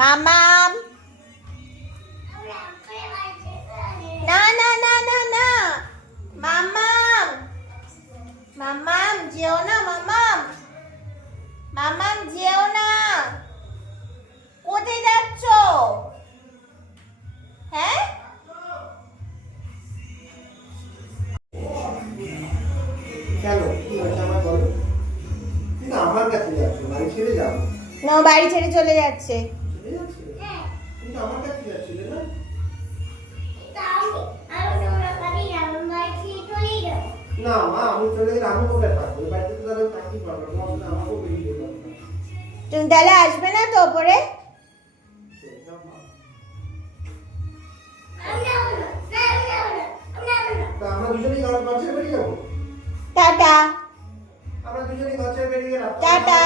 মামাম, না না না না না, মামাম মামাম যেও না, মামাম মামাম যেও না, কোথায় যাচ্ছ? হ্যাঁ কেন কি হয়েছে আমার বলো? না আমার কাছে যাচ্ছ, বাড়ি ছেড়ে যাও। না, ও বাড়ি ছেড়ে চলে যাচ্ছে। চলে যাচ্ছে? কিন্তু আমার কাছে যাচ্ছিলে না? না মা, আমি চলে গেলে আমি কোথায় থাকবো? ওই বাড়িতে তো তাহলে থাকতেই পারবো না, তোমার সাথে আমাকেও বেরিয়ে যেতে হবে। তুমি তাহলে আসবে না তো ওপরে? চলে যাও মা। তা আমরা দুজনেই ঘর ছেড়ে বেরিয়ে যাবো? টাটা। আমরা দুজনেই ঘর ছেড়ে বেরিয়ে গেলাম। টাটা।